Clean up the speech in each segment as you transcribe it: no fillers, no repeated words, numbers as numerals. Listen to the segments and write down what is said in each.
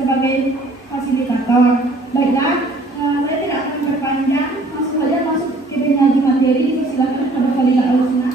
sebagai fasilitator. Baiklah, saya tidak akan berpanjang, langsung saja masuk ke penyaji materi. Silakan kepada Fadila Al-Husna.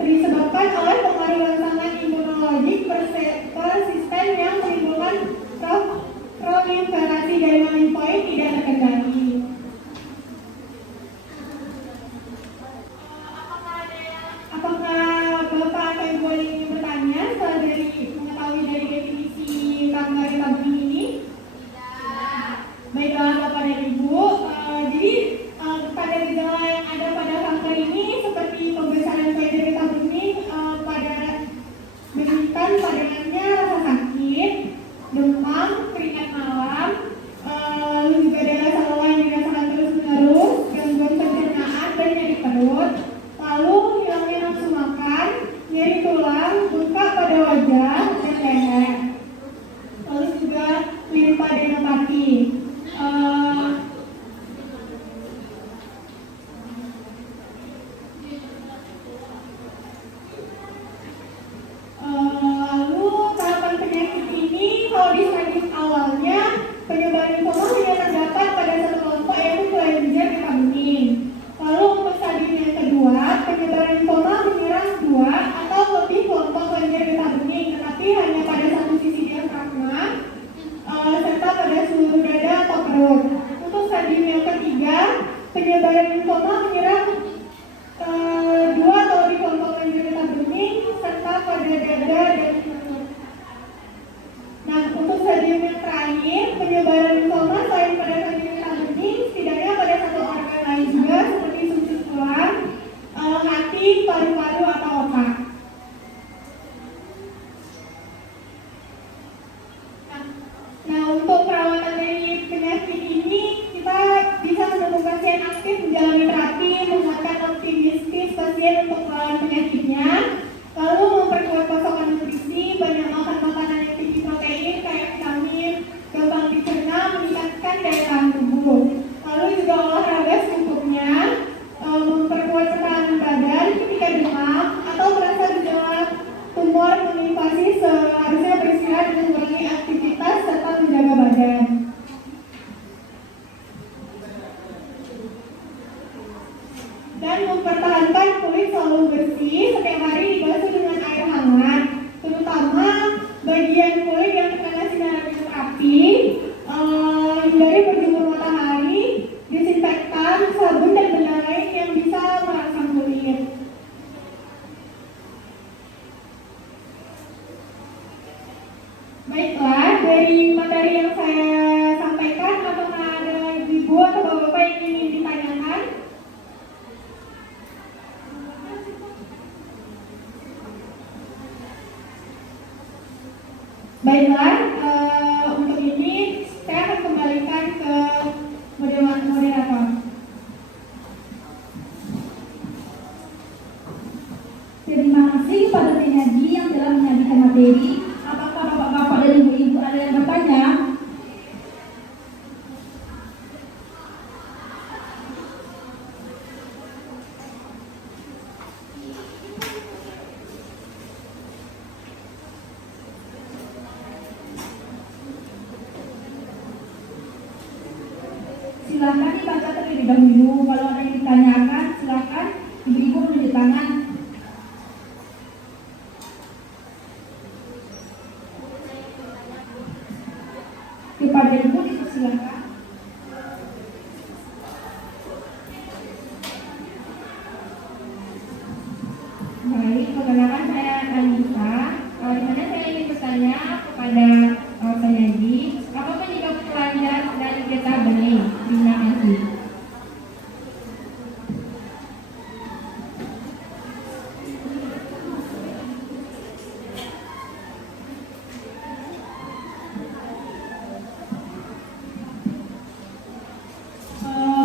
Disebabkan oleh pengaruh rangsangan imunologik persisten yang menimbulkan proliferasi jaringan limfoid tidak terkendali. Apakah Bapak atau Ibu ingin bertanya setelah mengetahui dari definisi kanker tabung ini? Tidak. Baiklah Bapak dan Ibu, jadi pada gejala yang ada pada kanker ini seperti pembesaran payudara tabung pada berikan padanannya rasa sakit, demam, keringat malam, lalu juga ada rasa lelah yang dirasakan terus-menerus, gangguan pencernaan dan nyeri perut, lalu hilangnya nafsu makan, nyeri tulang, luka pada wajah dan leher, lalu juga limfadenopati. Kalau di stadium awalnya, penyebaran limfoma hanya terdapat pada satu kelompok yaitu kelenjar getah bening. Lalu untuk stadium yang kedua, penyebaran limfoma menyerang dua atau lebih kelompok kelenjar getah bening, tetapi hanya pada satu sisi diafragma serta pada seluruh dada atau perut. Untuk stadium yang ketiga, penyebaran limfoma menyerang dua atau lebih kelompok kelenjar getah bening serta pada dada dan perut. Nah, untuk stadium yang terakhir, penyebaran limfoma selain pada stadium getah bening, setidaknya pada satu organ lain juga seperti usus tulang, hati, paru-paru atau otak. Nah, untuk perawatan dari penyakit ini, kita bisa menemukan pasien aktif menjalani terapi, menguatkan optimistis pasien untuk melawan penyakitnya, lalu memperkuat pasokan nutrisi, banyak makan makanan yang tinggi protein kayak vitamin, gampang dicerna, meningkatkan daya tahan tubuh. Lalu juga olahraga secukupnya, memperkuat ketahanan badan ketika demam atau merasa gejala tumor menginvasi, seharusnya beristirahat dan mengurangi aktivitas serta menjaga badan. Dan mempertahankan kulit selalu bersih, setiap hari dibasuh dengan air hangat, terutama bagian kulit yang terkena sinar api, hindari berjemur matahari, disinfektan, sabun dan benda lain yang bisa merangsang kulit. Baiklah, dari materi yang saya sampaikan, apakah ada ibu atau bapak yang ingin ditanyakan? Baiklah, untuk ini saya akan kembalikan ke moderator. Terima kasih kepada penyaji yang telah menyajikan materi. Apakah bapak-bapak dan ibu-ibu ada yang bertanya? Silahkan dibaca terlebih dahulu. Kalau ada yang ditanyakan, silahkan ibu-ibu menunjuk tangan. Baik, perkenalkan saya Anissa. Di mana saya ingin bertanya kepada penyaji, apa penyebab kelenjar dan getah bening? Terima kasih.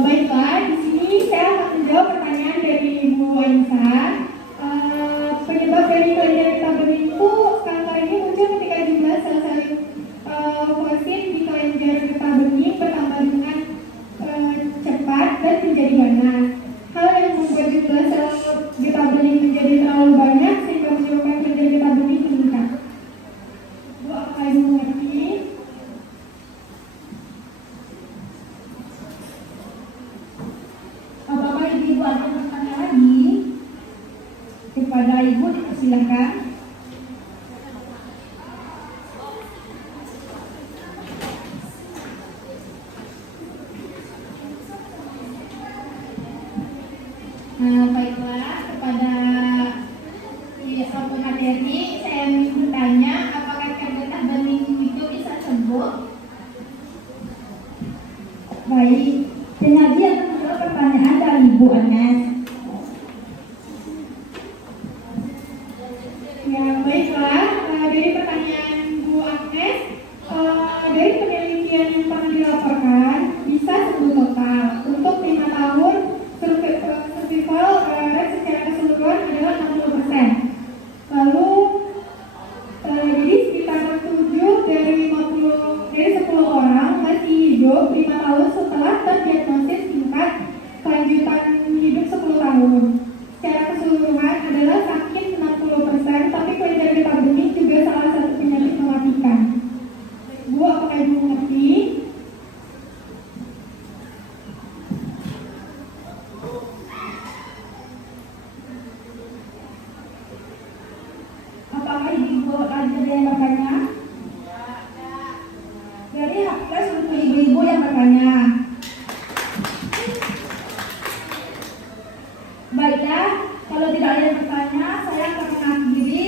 Baiklah, di sini saya akan menjawab pertanyaan dari Ibu Anissa. Penyebab dari kelenjar getah bening itu kanker ini muncul ketika jumlah sel-sel limfosit di kelenjar getah bening bertambah dengan cepat dan menjadi ganas. Hal yang membuat jumlah sel getah bening menjadi terlalu banyak sehingga menyebabkan kelenjar getah bening meningkat. Bu, apakah Ibu mengerti? Apakah ibu ada pertanyaan lagi? Kepada ibu dipersilahkan. Baiklah, kepada pemateri, saya ingin bertanya, apakah getah bening itu bisa sembuh? Baik, penyaji akan menjawab pertanyaan dari Ibu Anes. Ya, baiklah. Dari pertanyaan Bu Agnes, dari penelitian yang pernah dilaporkan, bisa sembuh total. Untuk 5 tahun, survival rate secara keseluruhan adalah 60%. Lalu, jadi sekitar 7 dari 10 orang masih hidup 5 tahun setelah terdiagnosis tingkat kelanjutan hidup 10 tahun. Secara keseluruhan adalah sakit 60%, tapi kelenjar getah bening juga salah satu penyakit mematikan. Bu, apakah Ibu mengerti? Apakah ibu ada yang bertanya? Jadi hapus untuk ibu-ibu yang bertanya. Baiklah, kalau tidak ada yang bertanya, saya akan mengakhiri.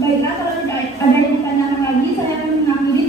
Baiklah, kalau tidak ada yang ditanyakan lagi, saya akan mengakhiri